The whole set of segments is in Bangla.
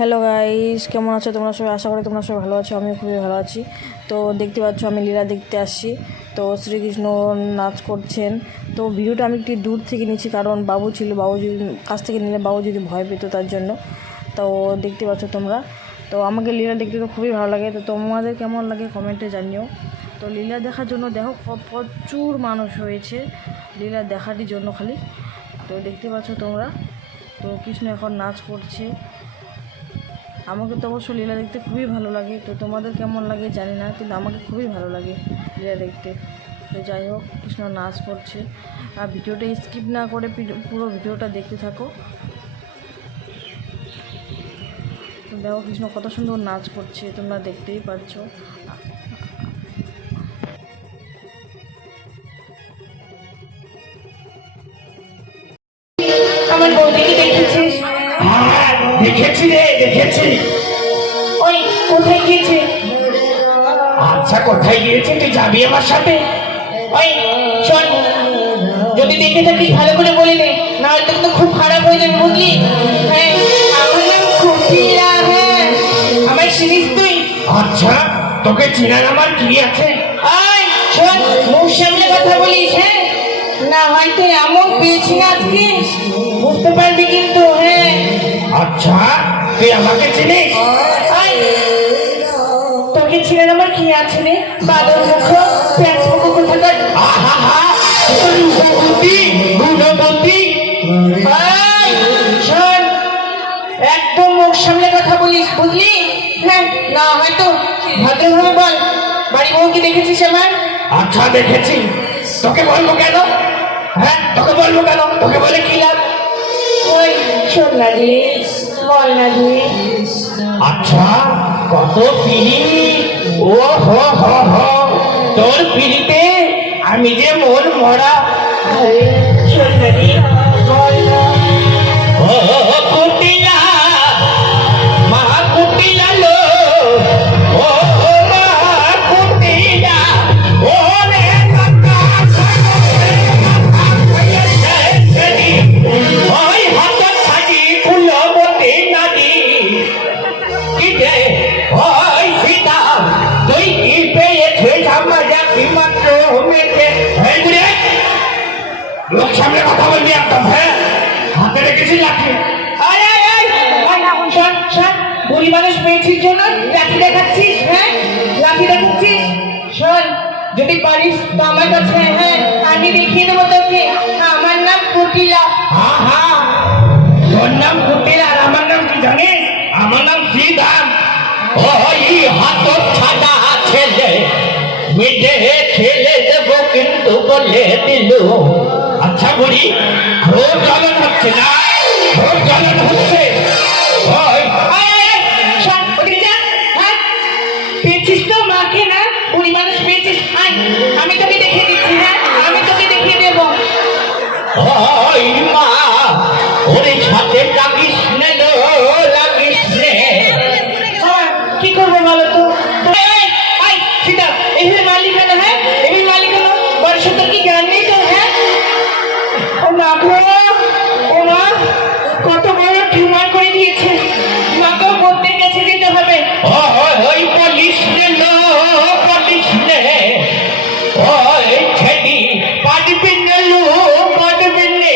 হ্যালো গাইস, কেমন আছো তোমরা সবাই? আশা করি তোমরা সবাই ভালো আছো। আমিও খুবই ভালো আছি। তো দেখতে পাচ্ছ আমি লীলা দেখতে আসছি। তো শ্রীকৃষ্ণ নাচ করছেন। তো ভিডিওটা আমি একটু দূর থেকে নিচ্ছি, কারণ বাবু ছিল, বাবু যদি কাছ থেকে নিলে বাবু যদি ভয় পেত তার জন্য। তো দেখতে পাচ্ছ তোমরা। তো আমাকে লীলা দেখতে তো খুবই ভালো লাগে। তো তোমাদের কেমন লাগে কমেন্টে জানিও। তো লীলা দেখার জন্য দেখো প্রচুর মানুষ হয়েছে লীলা দেখাটির জন্য খালি। তো দেখতে পাচ্ছ তোমরা। তো কৃষ্ণ এখন নাচ করছে। আমাকে তো অবশ্য লীলা দেখতে খুবই ভালো লাগে। তো তোমাদের কেমন লাগে জানি না, কিন্তু আমাকে খুবই ভালো লাগে লীলা দেখতে। তো যাই হোক, কৃষ্ণ নাচ করছে। আর ভিডিওটা স্কিপ না করে পুরো ভিডিওটা দেখতে থাকো। তো দেখো কৃষ্ণ কত সুন্দর নাচ করছে, তোমরা দেখতেই পাচ্ছ। আমার বৌদিকে দেখেছিস? হ্যাঁ দেখেছি রে, দেখেছি। ওই কোথায় গিয়েছে? আচ্ছা কোথায় গিয়েছে, তুই যাবি আমার সাথে? ওই শোন, যদি দেখে থাকিস ভালো করে বলে দে, না হলে তো খুব খারাপ হয়ে যাবে, বুঝলি? হ্যাঁ, আমার নাম খুকিরা। হ্যাঁ, আমার চিনিস তুই? আচ্ছা তোকে চেনার আমার কি আছে? ওই শোন, মুখ সামলে কথা বলিস। হ্যাঁ, না হয়তো এমন পেয়েছি না আজকে, বুঝতে পারবি কিন্তু। হ্যাঁ আচ্ছা তুই আমাকে চিনিস? ওই তোকে ছিলেন আমার কি আছে রে? বাদর মুখ, প্যাঁচ মুখ কোথাকার। আহা রূপবতী, গুণবতী। এই, শোন, একদম মুখ সামলে কথা বলিস, বুঝলি? হ্যাঁ, না হয়তো ভদ্রভাবে বল, বাড়ি বউ কি দেখেছিস আমার? আচ্ছা দেখেছি, তোকে বলবো কেন? হ্যাঁ তোকে বলবো কেন? তোকে বলে কি লাভ? ওই শোন না রে, বল না রে। আচ্ছা কত পিড়ি, ও হো হো হো, তোর পিড়িতে আমি যে মন মরা। আরে শোন না রে, বল না। ও কুটিলা, মা কুটিলা লো, ও মা কুটিলা, ও রে কাকা সাগরে মাথা হইছে সেদি, ওই হাত ছাড়ি ফুলবতী নদী। কি রে ওই সীতা, তুই কি পেয়েছিস আমার কি মাত্র মেতে? এই বুড়ি, লোক সামনে কথা বলবি একদম। হ্যাঁ, হাতে রেখেছি লাঠি। আয় আয় আয় আয়, শোন শোন, বুড়ি মানুষ পেয়েছিস জন্য লাঠি দেখাচ্ছিস? হ্যাঁ, লাঠি দেখাচ্ছিস? শোন, যদি পারিস তো আমার কাছে। হ্যাঁ, আমি দেখিয়ে দেবো তোকে। আমার নাম কুটিলা। আহা, তোর নাম কুটিল আর আমার নাম কি জানিস? আমার নাম শ্রীরাম। ওই হাত ছাড়া ছেলে মিটে ছেলে দেবো কিন্তু বলে দিল। আচ্ছা বুড়ি, খুব জ্বলন হচ্ছে না? খুব জ্বলন হচ্ছে? ওই আয় আয় আয়, শোন, ওদিকে যা। হ্যাঁ, পেয়েছিস তো মাকে? না, বুড়ি মানুষ পেয়েছিস? আয়, আমি তোকে দেখিয়ে দিচ্ছি। হ্যাঁ, আমি তোকে দেখিয়ে দেবো। ওই মা, ওরে সাথে লাগিস নে লো, লাগিস নে। হ্যাঁ, কি করবো বলো তো? এই, এই, সীতা, এইভাবে মালিক কেন? হ্যাঁ, এইভাবে মালিক কেন? বয়স তোর কি জ্ঞান নেই তো? হ্যাঁ, ও মা গো, ও মা, কত বড় টিউমার করে দিয়েছে। মাকেও বলতে গেছে যেতে হবে। ওই পুলিশ নে লো, পুলিশ নে। ওই ছেড়ি পারবি নে লো, পারবি নে।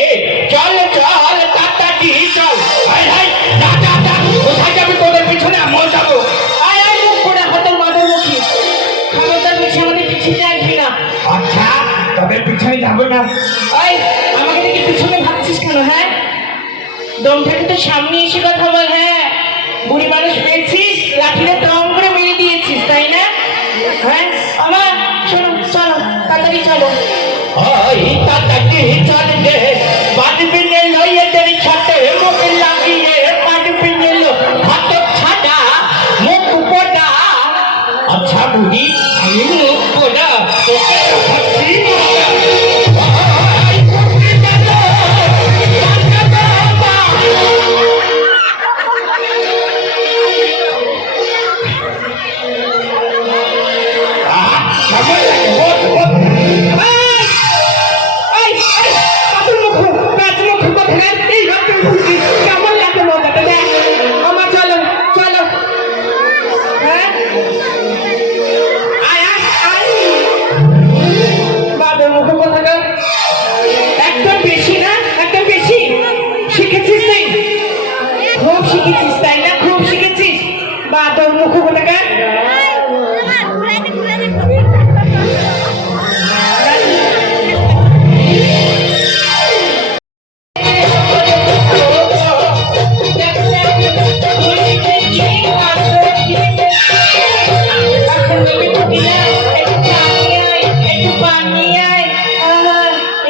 চল চল তাড়াতাড়ি চল। হাই হাই, যা যা যা, কোথায় যাবি? তোদের পিছনে আমিও যাবো। আয় আয়, মুখ করে হাতের মাথার মুখী, ক্ষমতার পিছিয়ে আমাদের পিছিয়ে আসবি না। আচ্ছা তোদের পিছনে যাবো না? ওই, আমাকে দেখে পিছনে ভাবছিস কেন? হ্যাঁ, দম থাকে তো সামনে এসে কথা বল। হ্যাঁ, বুড়ি মানুষ পেয়েছিস, লাঠিটা টম করে মেরে দিয়েছিস, তাই না? হ্যাঁ, আমার শোনো, চলো তাড়াতাড়ি চলো। ওই তাড়াতাড়ি চল রে, পারবি নে লো, এদের সাথে মুখ লাগিয়ে পারবি নে লো, হাত ছাড়া মুখ পোড়া। আচ্ছা বুড়ি, আমি মুখ পোড়া, তোকে ভাবছি পোড়া। ওই কুটি গেল, টাকা বাবা। কেমন লাগে? এই, এই, এই, পাথর মুখ খুব শিখেছিস তাই না? খুব শিখেছিস বা তোর মুখ বলে গান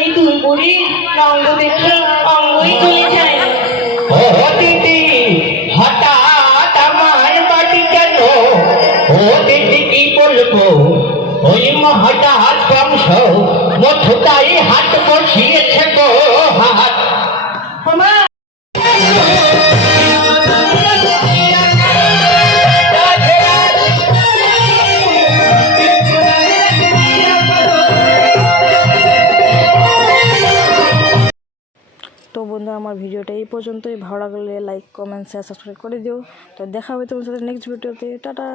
এই দুই বুড়ি অঙ্গ দেখে অঙ্গই চলে যায়। ও দিদি হঠাৎ আমার বাড়ি কেন? ও দিদি কি বলবো, ওই মহারাজ বংশ মথুরাই হাট বসিয়েছে গো হাট। মামা তো বন্ধু আমার ভিডিওটা এই পর্যন্তই। ভালো লাগলে লাইক কমেন্ট শেয়ার সাবস্ক্রাইব করে দিও। তো দেখা হবে তোমার সাথে নেক্সট ভিডিওতে। টাটা।